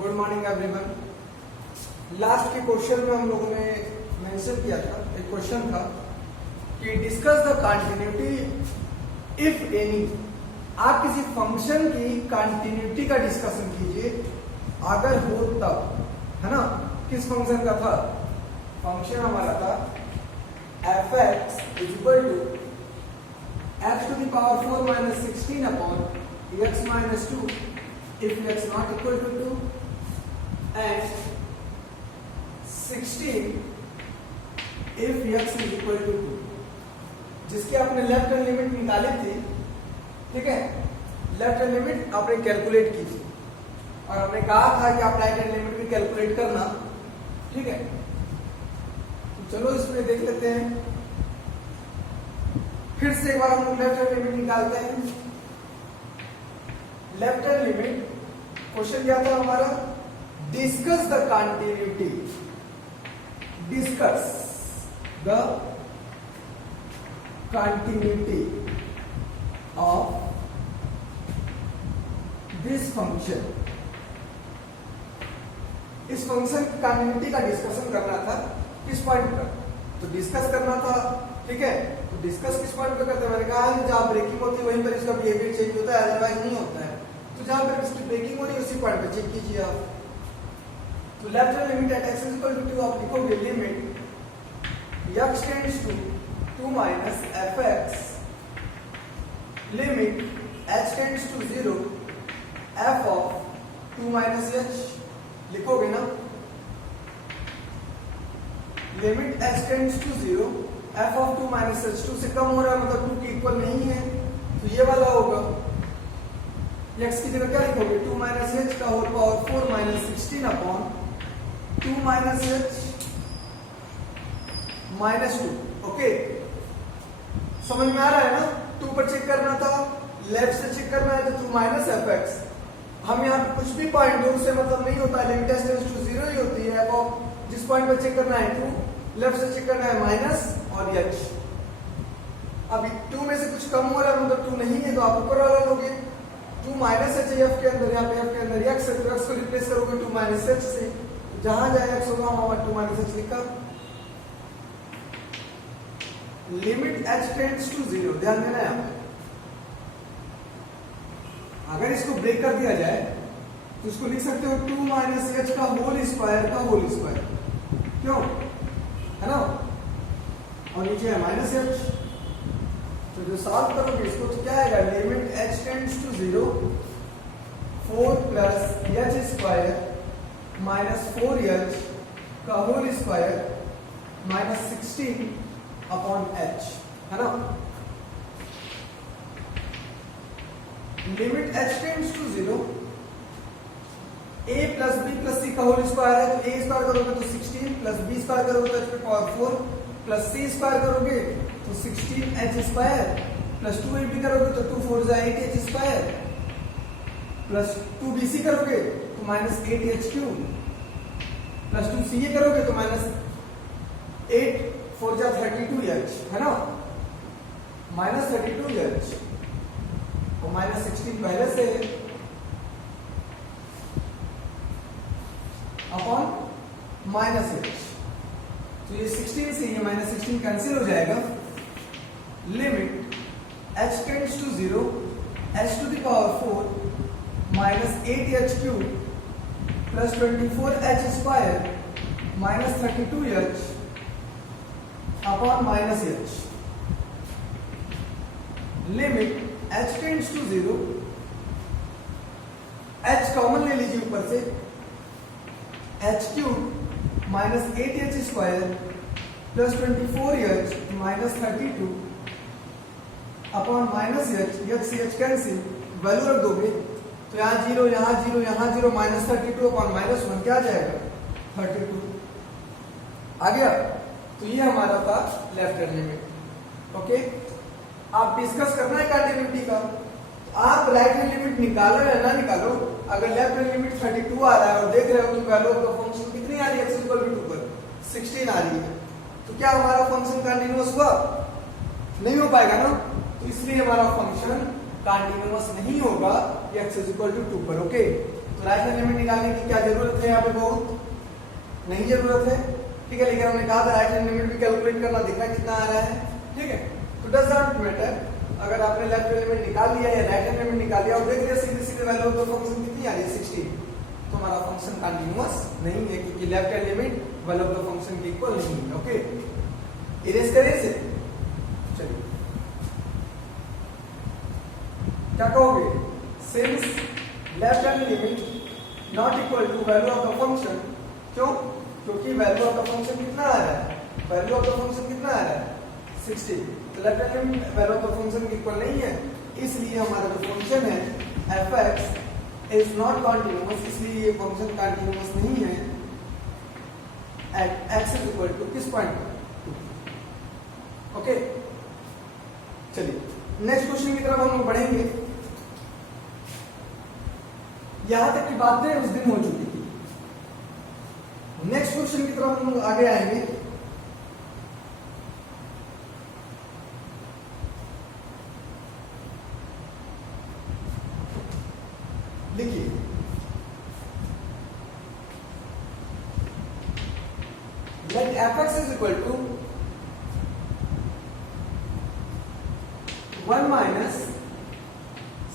Good morning everyone. Last के question में हम लोगों ने मेंशन किया था, एक क्वेश्चन था कि discuss the continuity if any. आप किसी फंक्शन की कंटिन्यूटी का डिस्कशन कीजिए अगर हो तब, है ना। किस फंक्शन का था? फंक्शन हमारा था f x is equal to x to the power 4 minus 16 upon x minus 2 if x not equal to 2 and 16 if x is equal to 2, जिसकी आपने लेफ्ट हैंड लिमिट निकाली थी, ठीक है। लेफ्ट हैंड लिमिट आपने calculate की थी और हमने कहा था कि आप राइट हैंड लिमिट भी कैलकुलेट करना, ठीक है। तो चलो इसमें देख लेते हैं, फिर से एक बार हम लोग लेफ्ट हैंड लिमिट निकालते हैं। लेफ्ट हैंड लिमिट क्वेश्चन क्या था हमारा? Discuss the continuity, discuss the continuity of this function. इस फंक्शन की कंटिन्यूटी का डिस्कशन करना था। किस पॉइंट पर? तो डिस्कस करना था, ठीक है। तो डिस्कस किस पॉइंट पर करते हैं? मैंने कहा जहां ब्रेकिंग होती है वहीं पर इसका बिहेवियर चेंज होता है, अदरवाइज नहीं होता है। तो जहां पर इसकी ब्रेकिंग हो रही है उसी पॉइंट पे चेक कीजिए आप। तो left hand limit at x equal to 2 आप लिखोगे limit x tends to 2 minus fx limit h tends to 0 f of 2 minus h लिखोगे ना। Limit h tends to 0 f of 2 minus h 2 से कम हो रहा है, मतलब 2 के इक्वल नहीं है, तो ये वाला होगा। x की जगह क्या लिखोगे? 2 माइनस h का whole power 4 minus 16 upon 2 minus h minus 2। Okay, समझ में आ रहा है ना? 2 पर चेक करना था, लेफ्ट से चेक करना है तो 2 माइनस fx। हम यहाँ पे कुछ भी पॉइंट दो उससे मतलब नहीं होता, लिमिट h टेंड्स टू 0 ही होती है। अब जिस पॉइंट पर चेक करना है 2, लेफ्ट से चेक करना है माइनस और h। अब 2 में से कुछ कम हो रहा है, मतलब 2 नहीं है, तो आप ऊपर वाला लोगे। 2 माइनस h f के अंदर, यहाँ पे f के अंदर x है, तो x को रिप्लेस करोगे 2 माइनस h से। जहां जाए x होगा वहां 2 माइनस h लिखा। लिमिट h टेंड्स टू 0, ध्यान देना है। अगर इसको ब्रेक कर दिया जाए तो इसको लिख सकते हो 2 माइनस h का होल स्क्वायर का होल स्क्वायर, क्यों, है ना। और नीचे है माइनस h, तो जो सॉल्व करोगे इसको तो क्या आएगा? Limit h tends to 0 4 plus h square minus 4h का whole square minus 16 upon h, है ना। Limit h tends to 0 a plus b plus c का होल स्क्वायर है, तो a स्क्वायर करोगे तो 16 प्लस b स्क्वायर करोगे तो h power 4 plus c square करोगे तो 16h स्क्वायर प्लस 2ab करोगे तो 2 4 8h स्क्वायर प्लस 2bc करोगे तो minus 8h cube plus 2ca करोगे तो माइनस 8 4 32h, है ना। माइनस 32h और माइनस 16 पहले से अपॉन माइनस h, तो ये 16 से ये माइनस 16 कैंसिल हो जाएगा। Limit h tends to 0 h to the power 4 minus 8h cube plus 24h square minus 32h upon minus h। Limit h tends to 0 h common ले लीजिए ऊपर से, h cube minus 8h square plus 24h minus 32 upon minus h से h cancel, value रख दोगे तो यहाँ 0 यहाँ 0 यहाँ 0 माइनस 32 अपॉन माइनस 1 क्या आ जाएगा? 32 आ गया। तो ये हमारा था लेफ्ट हैंड लिमिट। ओके, आप डिस्कस करना है कंटिन्यूटी का, आप राइट हैंड लिमिट निकालो या ना निकालो, अगर लेफ्ट हैंड लिमिट 32 आ रहा है और देख रहे हो कि वैल्यू ऑफ द फंक्शन कितनी आ रही है? x इक्वल टू 2 पर 16 आ रही है, तो क्या हमारा फंक्शन कंटीन्यूअस हुआ? नहीं हो पाएगा ना। तो इसलिए हमारा फंक्शन कंटीन्यूअस नहीं होगा x इज इक्वल टू 2 पर। ओके, तो राइट हैंड लिमिट निकालने की क्या जरूरत है यहाँ पे? बहुत नहीं जरूरत है, ठीक है। लेकिन हमने कहा था राइट हैंड लिमिट भी कैलकुलेट करना, देखना कितना आ रहा है, ठीक है। तो डज नॉट मैटर अगर आपने लेफ्ट हैंड लिमिट निकाल लिया या राइट हैंड लिमिट निकाल लिया और देख लिया सीधे सीधे वैल्यू ऑफ द फंक्शन कितनी आ रही है 16, तो हमारा फंक्शन कंटीन्यूअस नहीं है क्योंकि left hand limit value of the function के इक्वल नहीं है। ओके, इरेज करें इसे। चलिए क्या कहोगे? Since left hand limit not equal to value of the function, क्यों? क्योंकि वैल्यू ऑफ द फंक्शन कितना आ रहा है? वैल्यू ऑफ द फंक्शन कितना आ रहा है? 60। तो left hand limit value of the function के इक्वल नहीं है, इसलिए हमारा जो फंक्शन है fx इज नॉट कॉन्टिन्यूअस, इसलिए ये फंक्शन कॉन्टिन्यूअस नहीं है at x is equal to किस पॉइंट पर? ओके, चलिए नेक्स्ट क्वेश्चन की तरफ हम लोग बढ़ेंगे। यहां तक की बातें उस दिन हो चुकी थी। नेक्स्ट क्वेश्चन की तरफ हम लोग आगे आएंगे। देखिए let fx is equal to 1 minus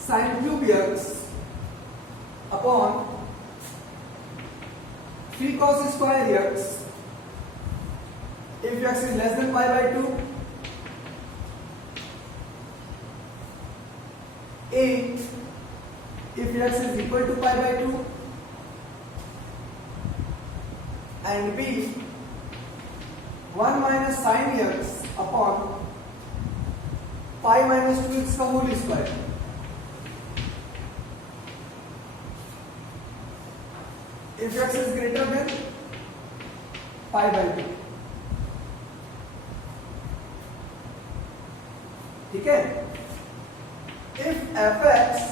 sin cube x upon 3 cos square x if x is less than pi by 2, a if x is equal to pi by 2, and b 1 minus sin x upon pi minus 2x का whole square. if x is greater than pi by 2, ठीक है। if fx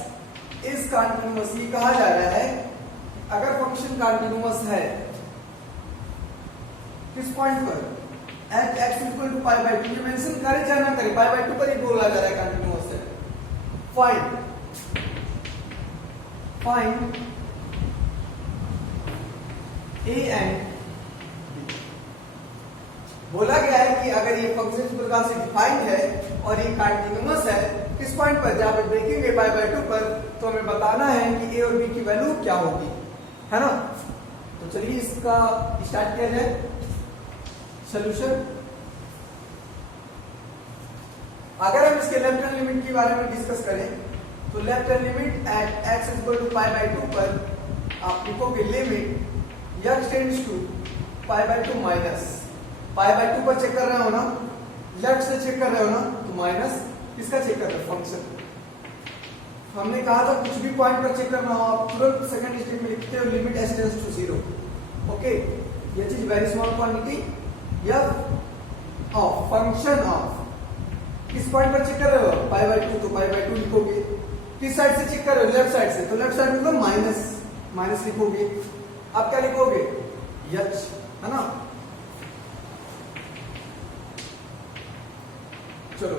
is continuous, ये कहा जा रहा है अगर function continuous है किस पॉइंट पर? At x equal to pi by 2। Mention करे चाहे ना करे, पाई बाय 2 पर ही बोला जा रहा है कंटिन्यूअस है। Find a and b। बोला गया है कि अगर ये फंक्शन इस प्रकार से डिफाइंड है और ये कंटिन्यूअस है किस पॉइंट पर? जहां पर देखेंगे पाई बाय 2 पर, तो हमें बताना है कि a और b की वैल्यू क्या होगी, है ना। तो चलिए इसका स्टार्ट किया जाए सॉल्यूशन। अगर हम इसके लेफ्ट हैंड लिमिट के बारे में डिस्कस करें तो left hand limit at x equal to pi by 2 पर आप लिखोगे limit x tends to pi by 2 minus pi by 2 पर चेक कर रहे हो ना, लेफ्ट से चेक कर रहे हो ना, तो माइनस किसका चेक कर रहे हो? फंक्शन। हमने कहा था कुछ भी पॉइंट पर चेक करना हो आप तुरंत सेकंड स्टेप में लिखते हो limit s tends to 0। Okay, ये चीज very small quantity f of function of किस पॉइंट पर चेक कर रहे हो? पाई बाय 2, तो पाई बाय 2 लिखोगे। किस साइड से चेक कर रहे हो? लेफ्ट साइड से, तो लेफ्ट साइड में तो माइनस लिखोगे। अब क्या लिखोगे? h, है ना। चलो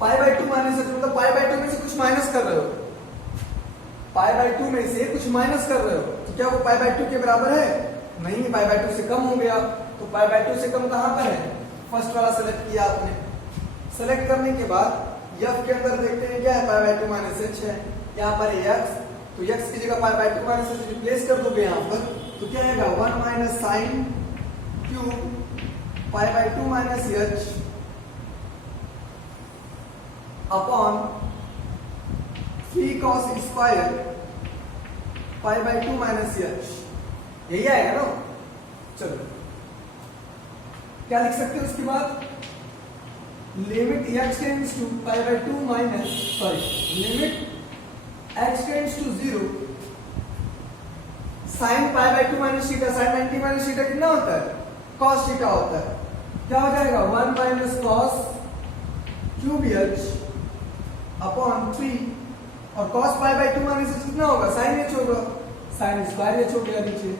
पाई बाय 2 माइनस h मतलब पाई बाय 2 में से कुछ माइनस कर रहे हो, पाई बाय 2 में से कुछ माइनस कर रहे हो, तो क्या वो पाई बाय 2 के बराबर है? नहीं, पाई बाय 2 से कम हो गया। तो पाई बाय 2 से कम कहां पर है? फर्स्ट वाला सेलेक्ट किया आपने। सेलेक्ट करने के बाद f के अंदर देखते हैं क्या है? पाई बाय 2 माइनस h है, यहाँ पर है x, तो x की जगह पाई बाय 2 माइनस h रिप्लेस कर दोगे यहाँ पर, तो क्या आएगा? 1 minus sine cube pi by 2 minus h upon 3 cos square pi by 2 minus h, यही आएगा ना। चलो क्या लिख सकते हो उसके बाद? Limit x tends to pi by 2 minus limit x tends to 0 sine pi by 2 minus theta, sine 90 minus theta कितना होता है? cos थीटा होता है। क्या हो जाएगा? 1 minus cos cube h upon 3, और cos pi by 2 minus h कितना होगा? साइन h होगा, साइन स्क्वायर h हो गया नीचे।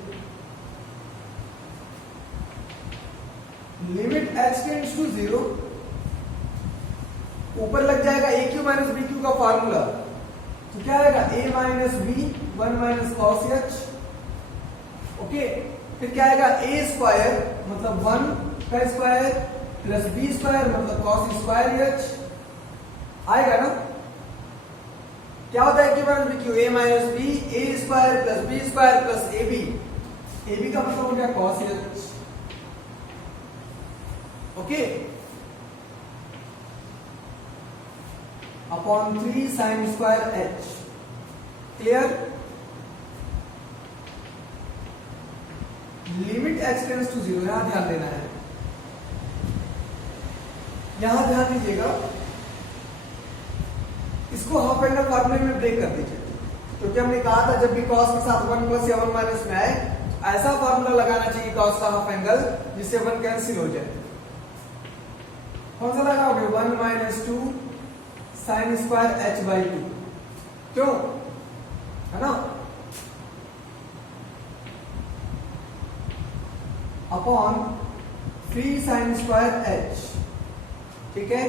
लिमिट h टेंड्स टू 0, ऊपर लग जाएगा a cube minus b cube का फार्मूला, तो क्या आएगा? a minus b 1 minus cos h. Okay, फिर क्या आएगा ए स्क्वायर मतलब 1 का स्क्वायर प्लस बी स्क्वायर मतलब कॉस स्क्वायर एच आएगा ना। क्या होता है cube a minus b a square plus b square plus a b का मतलब हो गया cos h. Okay, upon 3 sine square h. Clear. Limit h tends to 0, यहां ध्यान देना है, यहां ध्यान दीजिएगा। इसको हाफ एंगल फार्मूले में ब्रेक कर दीजिए, क्योंकि हमने कहा था जब भी कॉस के साथ 1 प्लस या 1 माइनस में आए ऐसा फार्मूला लगाना चाहिए कॉस का हाफ एंगल जिससे 1 कैंसिल हो जाए। कौन सा लगाओगे? 1 minus 2 sign square H by 2, क्यों है ना, अपॉन 3 साइन स्क्वायर एच। ठीक है,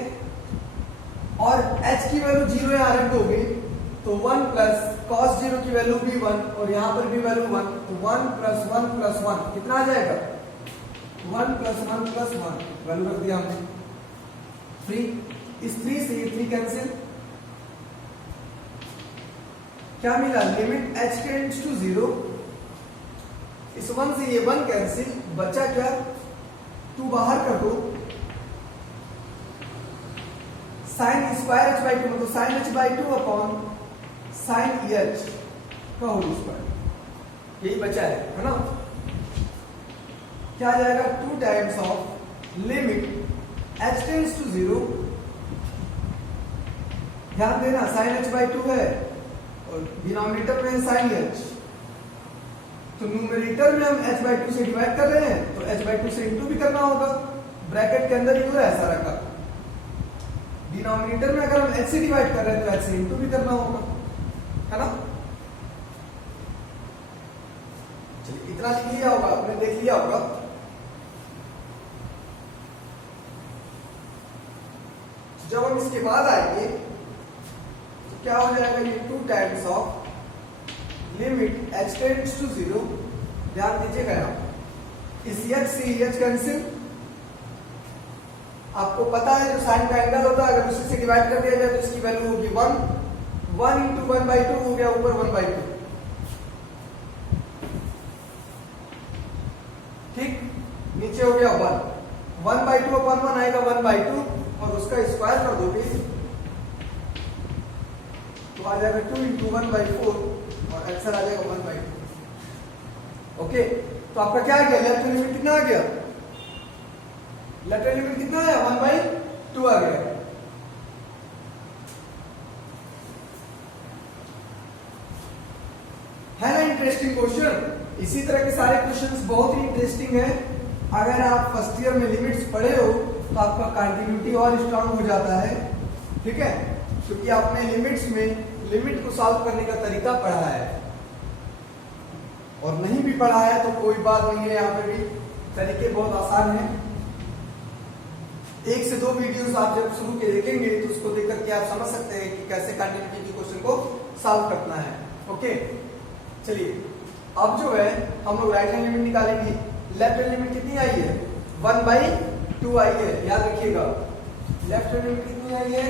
और h की वैल्यू 0 यहां रख दोगे तो 1 प्लस कॉस 0 की वैल्यू भी 1 और यहां पर भी वैल्यू 1, तो 1 प्लस 1 प्लस 1 कितना आ जाएगा? 1 प्लस 1 प्लस 1 वैल्यू रख दिया हमने 3। इस 3 से ये 3 कैंसिल, क्या मिला? Limit h tends to 0। इस 1 से ये 1 कैंसिल, बचा क्या? 2 बाहर कर दो, साइन स्क्वायर एच बाई 2 मतलब sine h by 2 upon sine h का होल स्क्वायर, यही बचा है ना। क्या आ जाएगा? 2 times of limit h tends to 0। ध्यान देना साइन एच बाई 2 है और डिनोमिनेटर में है साइन एच, तो न्यूमरेटर में हम h बाई 2 से डिवाइड कर रहे हैं तो h बाई 2 से इंटू भी करना होगा, ब्रैकेट के अंदर ही हो रहा है सारा का। डिनोमिनेटर में अगर हम h से डिवाइड कर रहे हैं तो h से इंटू भी करना होगा, है ना। चलिए इतना लिख लिया होगा आपने, देख लिया होगा। जब हम इसके बाद आएंगे तो क्या हो जाएगा? ये 2 times of limit h tends to 0। ध्यान दीजिएगा यहाँ इस h से h कैंसिल। आपको पता है जो साइन का एंगल होता है अगर उसी से डिवाइड कर दिया जाए तो इसकी वैल्यू होगी 1 इंटू 1 बाई 2 हो गया, ऊपर 1 बाई 2। ठीक, नीचे हो गया 1 बाई 2 अपॉन 1 आएगा 1 बाई 2 और उसका स्क्वायर कर दोगे तो आ जाएगा 2 इंटू 1 बाई 4 और आंसर आ जाएगा 1 बाई 2। ओके, तो आपका क्या आ गया? लेफ्ट लिमिट कितना आ गया? लेफ्ट लिमिट कितना आया? 1 बाई 2 आ गया। है ना इंटरेस्टिंग क्वेश्चन। इसी तरह के सारे क्वेश्चंस बहुत ही इंटरेस्टिंग है। अगर आप फर्स्ट ईयर में लिमिट्स पढ़े हो तो आपका कंटिन्यूटी और स्ट्रांग हो जाता है। ठीक है, क्योंकि आपने लिमिट्स में लिमिट को सॉल्व करने का तरीका पढ़ा है, और नहीं भी पढ़ा है तो कोई बात नहीं है, यहाँ पे भी तरीके बहुत आसान हैं। 1 से 2 वीडियोस आप जब शुरू के देखेंगे तो उसको देख करके आप समझ सकते हैं कि कैसे कंटिन्यूटी के क्वेश्चन को सॉल्व करना है। ओके, चलिए अब जो है हम लोग राइट हैंड लिमिट निकालेंगे। लेफ्ट हैंड लिमिट कितनी आई है? 1 बाई 2 आई है, याद रखिएगा। लेफ्ट हैंड लिमिट कितनी आई है?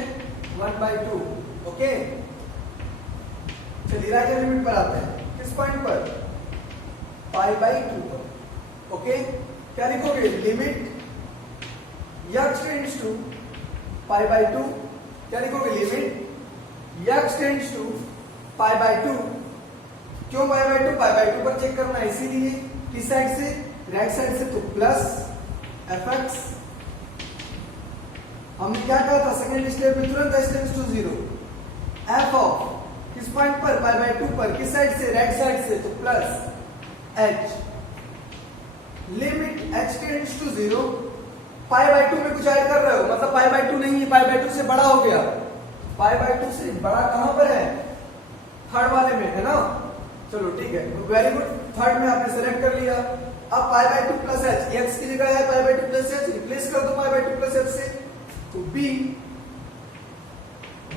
1 बाई 2। ओके, चलिए राइट हैंड लिमिट पर आते हैं। किस पॉइंट पर? पाई बाई 2 पर। ओके, क्या लिखोगे? Limit x tends to pi by 2। क्या लिखोगे? Limit x tends to pi by 2। क्यों पाई बाई 2? पाई बाई 2 पर चेक करना है, इसीलिए किस साइड से? राइट साइड से, तो प्लस fx। हमने क्या कहा था सेकेंड स्टेप में? तुरंत h tends to 0। f of किस पॉइंट पर? पाई बाई 2 पर। किस साइड से? राइट साइड से, तो plus h। Limit h tends to 0। Pi by 2 में कुछ ऐड कर रहे हो मतलब पाई बाई 2 नहीं है, पाई बाई 2 से बड़ा हो गया। पाई बाई 2 से बड़ा कहां पर है? थर्ड वाले में, है ना। चलो ठीक है, वेरी गुड। थर्ड में आपने सेलेक्ट कर लिया। अब पाई बाई 2 प्लस h, x की जगह है पाई बाई 2 प्लस h, रिप्लेस कर दो पाई बाई 2 प्लस h से, तो b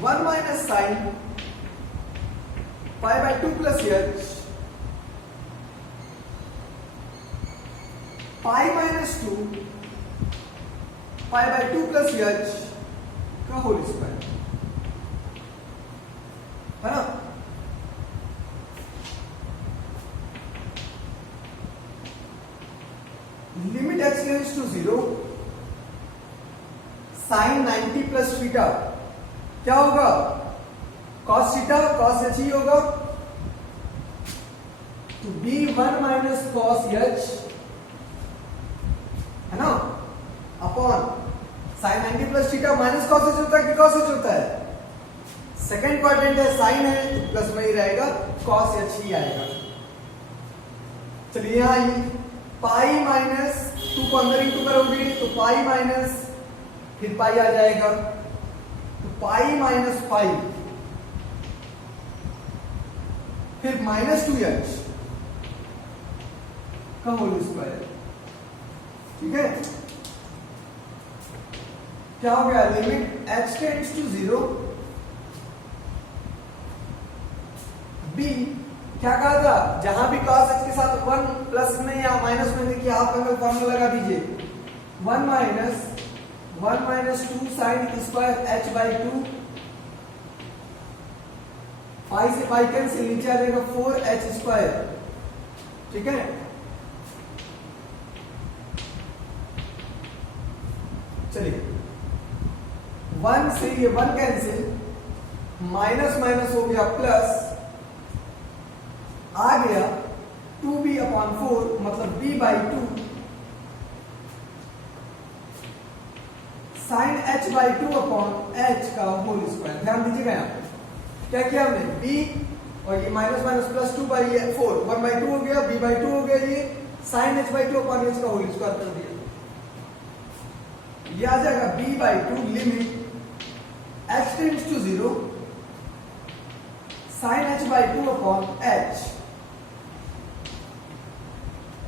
1 minus sine pi by 2 plus h pi minus 2 pi by 2 plus h का होल स्क्वायर, है ना। Limit x tends to 0, sine 90 plus theta क्या होगा, कॉस थीटा कॉस एच ही होगा, तो b1 माइनस कॉस एच, है ना, upon sine 90 plus theta minus cos h होता है कि कॉस एच होता है, सेकेंड क्वाड्रेंट है, साइन है तो प्लस में ही रहेगा, कॉस एच ही आएगा। चलिए यहां पाई माइनस 2 को अंदर इंटू करोगे तो पाई माइनस फिर पाई आ जाएगा, तो पाई माइनस पाई फिर माइनस 2h का होल स्क्वायर, ठीक है। क्या हो गया, limit h tends to 0, b क्या कहा था, जहां भी cos h के साथ 1 प्लस में या माइनस में, देखिए हाफ एंगल फॉर्मूला लगा दीजिए, 1 minus 2 sine square h by 2, पाई से पाई कैंसिल, नीचे आ जाएगा 4h स्क्वायर, ठीक है। चलिए 1 से ये 1 कैंसिल, माइनस माइनस हो गया प्लस, आ गया 2b अपॉन 4, मतलब b by 2 sine h by 2 upon h का होल स्क्वायर। ध्यान दीजिएगा यहाँ पे क्या किया हमने, b और ये minus minus plus 2 by 4, 1 by 2 हो गया, b बाई 2 हो गया, ये sine h by 2 upon h का होल स्क्वायर कर दिया, ये आ जाएगा b by 2 limit h tends to 0, sine h by 2 upon h,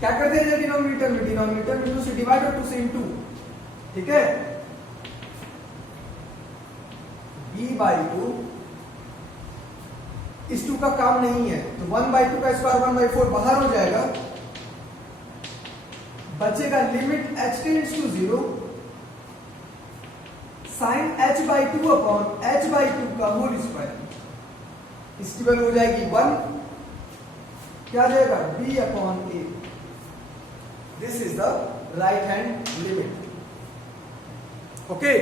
क्या कर दिया डिनोमिनेटर में, डिनोमिनेटर में 2 से डिवाइड और 2 से इनटू, ठीक है। b बाई 2, इस 2 का काम नहीं है तो 1 बाई 2 का स्क्वायर 1 बाई 4 बाहर हो जाएगा, बचेगा limit h tends to 0, sine h by 2 upon h by 2 का होल स्क्वायर, इसकी वैल्यू हो जाएगी 1, क्या आ जाएगा b upon a। This is the right hand limit. Okay.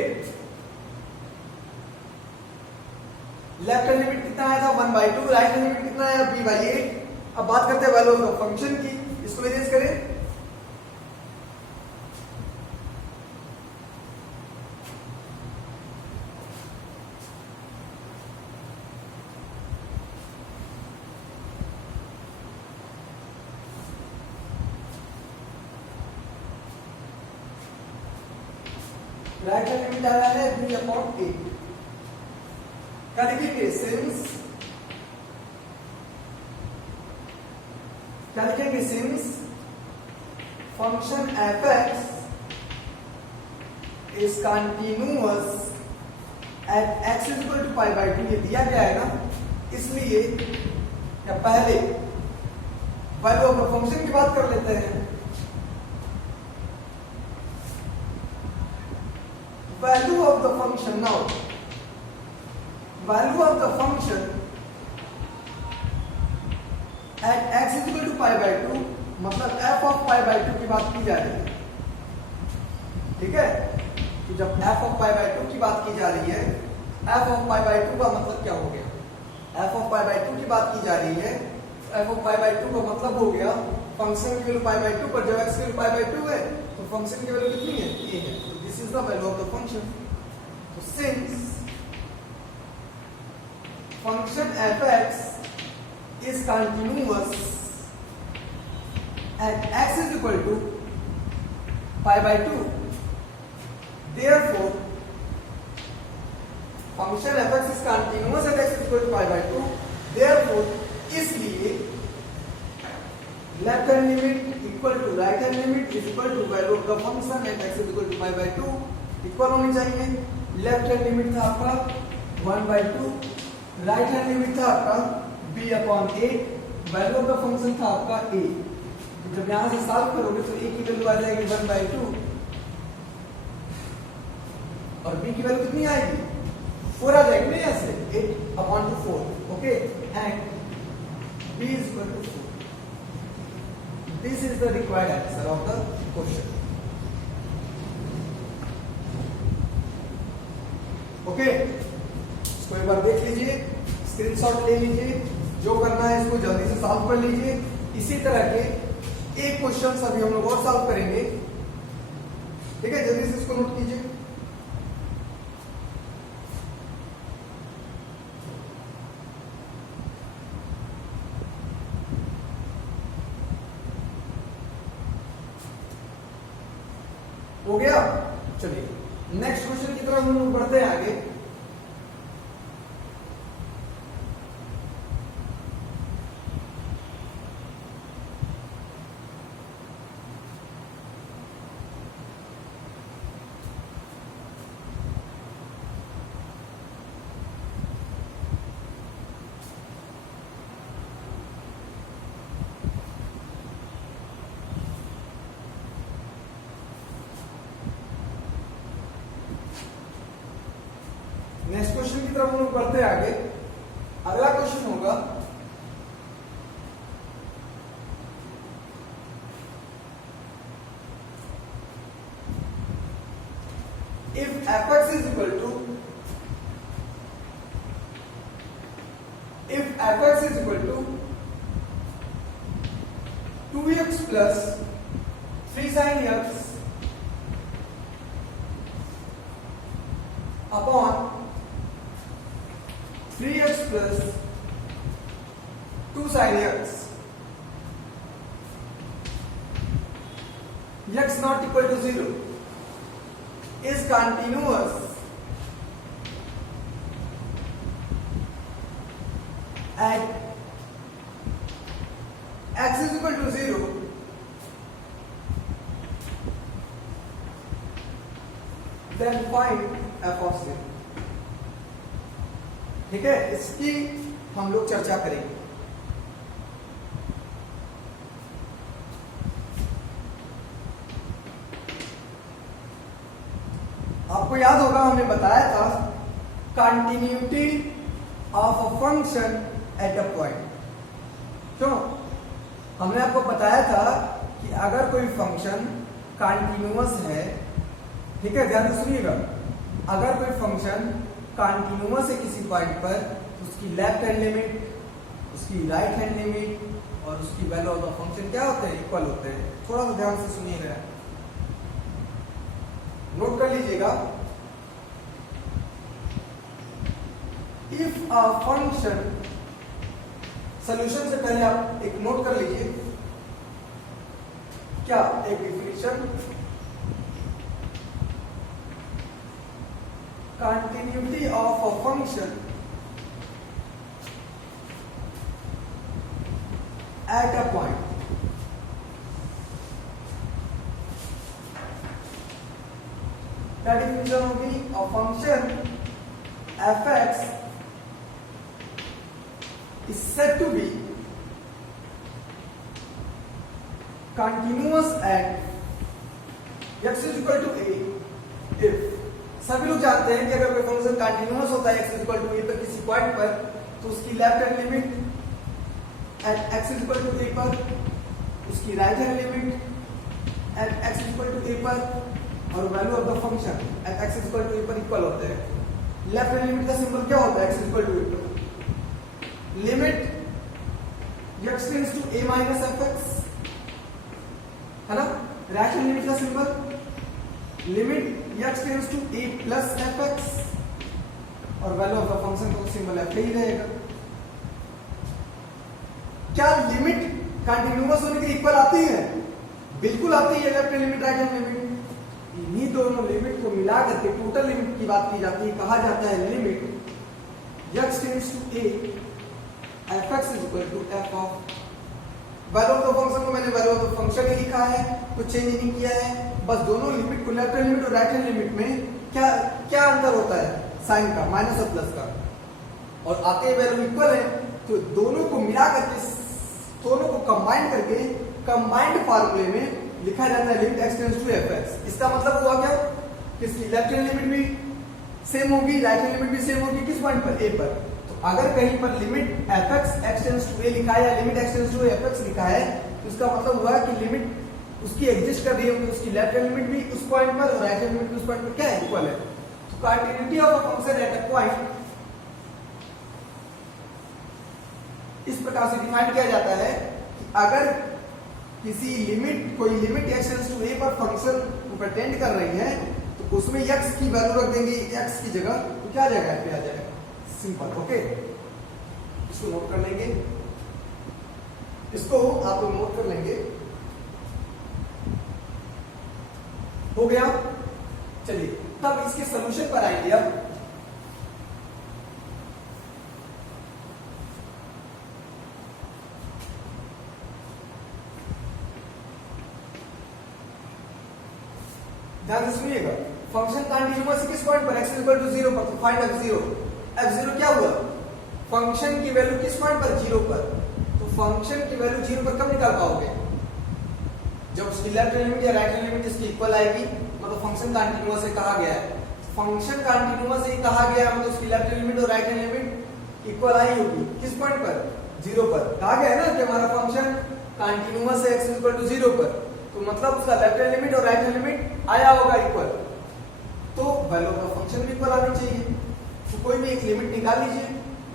Left hand limit कितना आया था 1 बाई 2, राइट हैंड लिमिट कितना आया b बाई 8। अब बात करते हैं वैल्यू ऑफ फंक्शन की, इसको इरेज करें। राइट हैंड लिमिट आया है b अपॉन 8, क्या लिखेंगे, सिंस, क्या लिखेंगे, since function f(x) is continuous at x is equal to pi by 2, ये दिया गया है ना, इसलिए या पहले वैल्यू ऑफ फंक्शन की बात कर लेते हैं। Value of the function now, value of the function at x is equal to pi by 2, मतलब f of pi by 2 की बात की जा रही है, ठीक है। तो जब f of pi by 2 की बात की जा रही है, f of pi by 2 का मतलब क्या हो गया, f of pi by 2 की बात की जा रही है, f of pi by 2 का मतलब हो गया फंक्शन की वैल्यू pi by 2 पर, जब x की वैल्यू pi by 2 है तो फंक्शन की वैल्यू कितनी है, ये है। This is the value of the function. So since function f(x) is continuous at x is equal to pi by 2, therefore function f(x) is continuous at x is equal to pi by 2, therefore इसलिए left hand limit equal to right hand limit is equal to value of the function at x is equal to pi by 2 equal होनी चाहिए। Left hand limit था आपका 1 by 2, right hand limit था आपका b upon a, value of the function था आपका a। जब यहां से सॉल्व करोगे तो a की वैल्यू आ जाएगी 1/2 और b की वैल्यू कितनी आएगी 4 आ जाएगी ना, ऐसे 8 upon 4। Okay, and b is equal to 4। This is the required answer of the question. Okay, इसको एक बार देख लीजिए, स्क्रीनशॉट ले लीजिए, जो करना है इसको जल्दी से सॉल्व कर लीजिए। इसी तरह के एक क्वेश्चन अभी हम लोग और सॉल्व करेंगे, ठीक है, जल्दी से इसको नोट कीजिए। हो गया, चलिए नेक्स्ट क्वेश्चन की तरफ हम लोग बढ़ते हैं आगे। नेक्स्ट क्वेश्चन की तरफ हम लोग बढ़ते हैं आगे। अगला क्वेश्चन होगा if fx is equal to 2x plus 3 sin x upon 3x plus 2 sin x, x not equal to 0 is continuous at x is equal to 0, then find f of 0। ठीक है, इसकी हम लोग चर्चा करेंगे। आपको याद होगा हमने बताया था continuity of a function at a point. क्यों? हमने आपको बताया था कि अगर कोई फंक्शन कंटिन्यूअस है, ठीक है, ध्यान से सुनिएगा, अगर कोई फंक्शन कंटिन्यूअस है किसी पॉइंट पर, तो उसकी लेफ्ट हैंड लिमिट, उसकी राइट हैंड लिमिट और उसकी वैल्यू ऑफ द फंक्शन क्या होते हैं, इक्वल होते हैं। थोड़ा सा ध्यान से सुनिएगा, नोट कर लीजिएगा। इफ अ फंक्शन, सॉल्यूशन से पहले आप एक नोट कर लीजिए, क्या एक definition, continuity of a function at a point। क्या डिफिनेशन होगी? a function f(x) is said to be continuous at x is equal to a if, सभी लोग जानते हैं कि अगर कोई फंक्शन कंटिन्यूअस होता है x is equal to a पर किसी पॉइंट पर, तो उसकी left hand limit at x is equal to a पर, उसकी right hand limit at x is equal to a पर और value of the function at x is equal to a पर इक्वल होते हैं। लेफ्ट हैंड लिमिट का symbol क्या होता है? x is equal to a पर। Limit x tends to a minus fx, है ना। राइट हैंड लिमिट का symbol limit x tends to a plus fx और वैल्यू ऑफ द फंक्शन का सिंबल f ही रहेगा। क्या लिमिट कंटिन्यूअस होने के इक्वल आती है? बिल्कुल आती है, left hand limit right hand limit. इन्हीं दोनों लिमिट को मिला करके टोटल लिमिट की बात की जाती है, कहा जाता है limit x tends to a fx is equal to f of value of the function को मैंने वैल्यू ऑफ द फंक्शन ही लिखा है, कुछ चेंज नहीं किया है। बस दोनों लिमिट को, लेफ्ट हैंड लिमिट और राइट हैंड लिमिट में क्या क्या अंतर होता है? साइन का, माइनस और प्लस का। और आते ही वैल्यू इक्वल है तो तो दोनों को मिला करके, दोनों को कंबाइन करके कंबाइंड फार्मूले में लिखा जाता है limit x tends to fx। इसका मतलब हुआ क्या, किसकी लेफ्ट हैंड लिमिट भी सेम होगी, राइट हैंड लिमिट भी सेम होगी, किस पॉइंट पर, a पर। तो अगर कहीं पर limit fx x tends to a लिखा है या limit x tends to fx लिखा है, तो इसका मतलब हुआ कि लिमिट उसकी एग्जिस्ट कर रही है, उसकी लेफ्ट हैंड लिमिट भी उस पॉइंट पर और राइट हैंड लिमिट भी उस पॉइंट पर क्या है, इक्वल है। तो continuity of a function at a point इस प्रकार से डिफाइन किया जाता है कि अगर किसी लिमिट, कोई limit x tends to a पर फंक्शन प्रेटेंड कर रही है, तो उसमें x की वैल्यू रख देंगे x की जगह, तो क्या आ जाएगा, f आ जाएगा, सिंपल। ओके, इसको नोट कर लेंगे, इसको आप लोग नोट कर लेंगे, हो गया। चलिए तब इसके सॉल्यूशन पर आएंगे। अब ध्यान से सुनिएगा, फंक्शन कंटीन्यूअस किस पॉइंट पर, x इक्वल टू 0 पर, तो फाइंड f0। f0 क्या हुआ, फंक्शन की वैल्यू किस पॉइंट पर, 0 पर। तो फंक्शन की वैल्यू 0 पर कब निकाल पाओगे, जब उसकी लेफ्ट लिमिट या राइट लिमिट इसकी इक्वल आएगी, मतलब फंक्शन कंटीन्यूअस है कहा गया है। फंक्शन कंटीन्यूअस है कहा गया है, मतलब उसकी लेफ्ट लिमिट और राइट लिमिट इक्वल आई होगी, किस पॉइंट पर, 0 पर। कहा गया है ना कि हमारा फंक्शन कंटीन्यूअस है x इक्वल टू 0 पर, तो मतलब उसका लेफ्ट हैंड लिमिट और राइट हैंड लिमिट आया होगा इक्वल, तो वैल्यू ऑफ द फंक्शन भी इक्वल आनी चाहिए। तो कोई भी एक लिमिट निकाल लीजिए,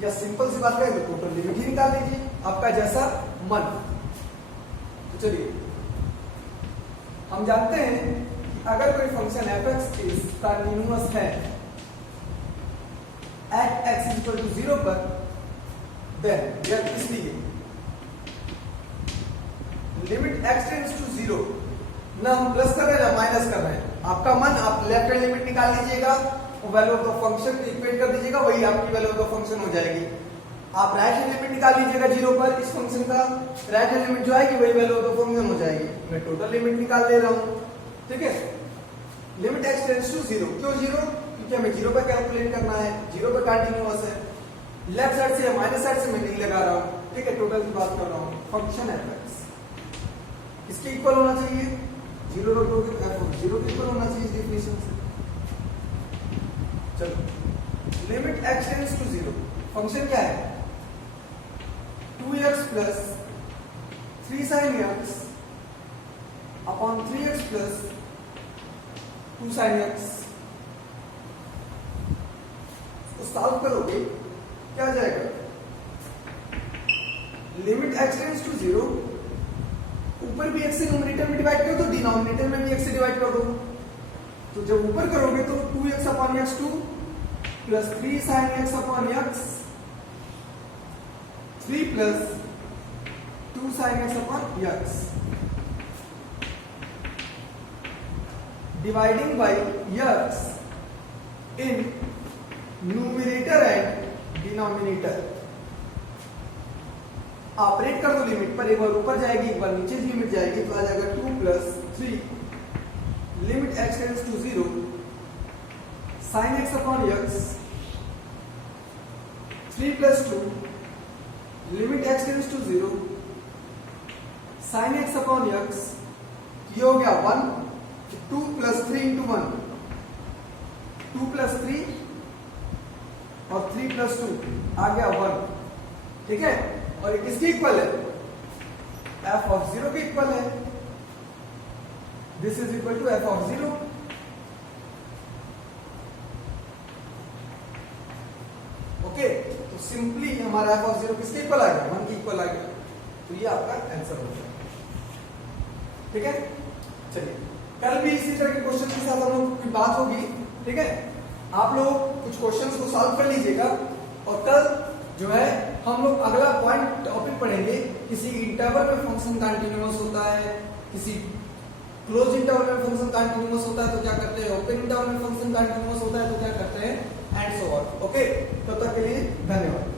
या सिंपल सी बात करें तो टोटल लिमिट ही निकाल लीजिए, आपका जैसा मन। तो चलिए हम जानते हैं कि अगर कोई फंक्शन fx इज कंटीन्यूअस है एट x इक्वल टू 0 पर, देन यह इसलिए लिमिट x टेंड्स टू 0, ना हम प्लस कर रहे हैं ना माइनस कर रहे हैं, आपका मन, आप लेफ्ट हैंड लिमिट निकाल लीजिएगा और वैल्यू ऑफ द फंक्शन को इक्वेट कर दीजिएगा, वही आपकी वैल्यू ऑफ द फंक्शन हो जाएगी। आप राइट हैंड लिमिट निकाल लीजिएगा 0 पर, इस फंक्शन का राइट हैंड लिमिट जो आएगी वही वैल्यू ऑफ द फंक्शन हो जाएगी। मैं टोटल लिमिट निकाल ले रहा हूं, ठीक है। लिमिट x टेंड्स टू 0, क्यों 0, क्योंकि हमें 0 पर कैलकुलेट करना है, 0 पर कंटीन्यूअस है। लेफ्ट साइड से या माइनस साइड से मैं नहीं लगा रहा हूं, ठीक है, टोटल की बात कर रहा हूं। फंक्शन fx इसके इक्वल होना चाहिए, 0 रख दोगे तो f 0 के इक्वल होना चाहिए इस डेफिनेशन से। चलो limit x tends to 0, function क्या है, 2x plus 3 sin x upon 3x plus 2 sin x। तो सॉल्व करोगे क्या जाएगा, लिमिट x टेंड्स टू 0, ऊपर भी x से न्यूमरेटर में डिवाइड कर दो, डिनोमिनेटर में भी x से डिवाइड कर दो। तो जब ऊपर करोगे तो 2x upon x2 plus 3 sin x upon x, 3 plus 2 sin x upon x, dividing by x in numerator and denominator. Operate कर दो लिमिट पर, एक बार ऊपर जाएगी एक बार नीचे लिमिट जाएगी, तो आ जाएगा 2 plus 3 limit x tends to 0 sin x upon x, 3 plus 2 limit x tends to 0 sin x upon x, ये हो गया 1, 2 प्लस 3 इंटू 1, 2 प्लस 3 और 3 प्लस 2 आ गया 1, ठीक है। और ये किसकी इक्वल है, f ऑफ 0 के इक्वल है, this is equal to f of 0। Okay, तो सिंपली हमारा f ऑफ 0 किसके इक्वल आ गया, 1 के इक्वल आ गया, तो ये आपका आंसर हो गया, ठीक है। चलिए कल भी इसी तरह के क्वेश्चन के साथ हम लोग की बात होगी, ठीक है। आप लोग कुछ क्वेश्चंस को सॉल्व कर लीजिएगा, और कल जो है हम लोग अगला पॉइंट टॉपिक पढ़ेंगे, किसी इंटरवल में फंक्शन कंटीन्यूअस होता है, किसी क्लोज इंटरवल में फंक्शन कंटीन्यूअस होता है तो क्या करते हैं, ओपन इंटरवल में फंक्शन कंटीन्यूअस होता है तो क्या करते हैं, एंड सो ऑन। ओके, तब तक के लिए धन्यवाद।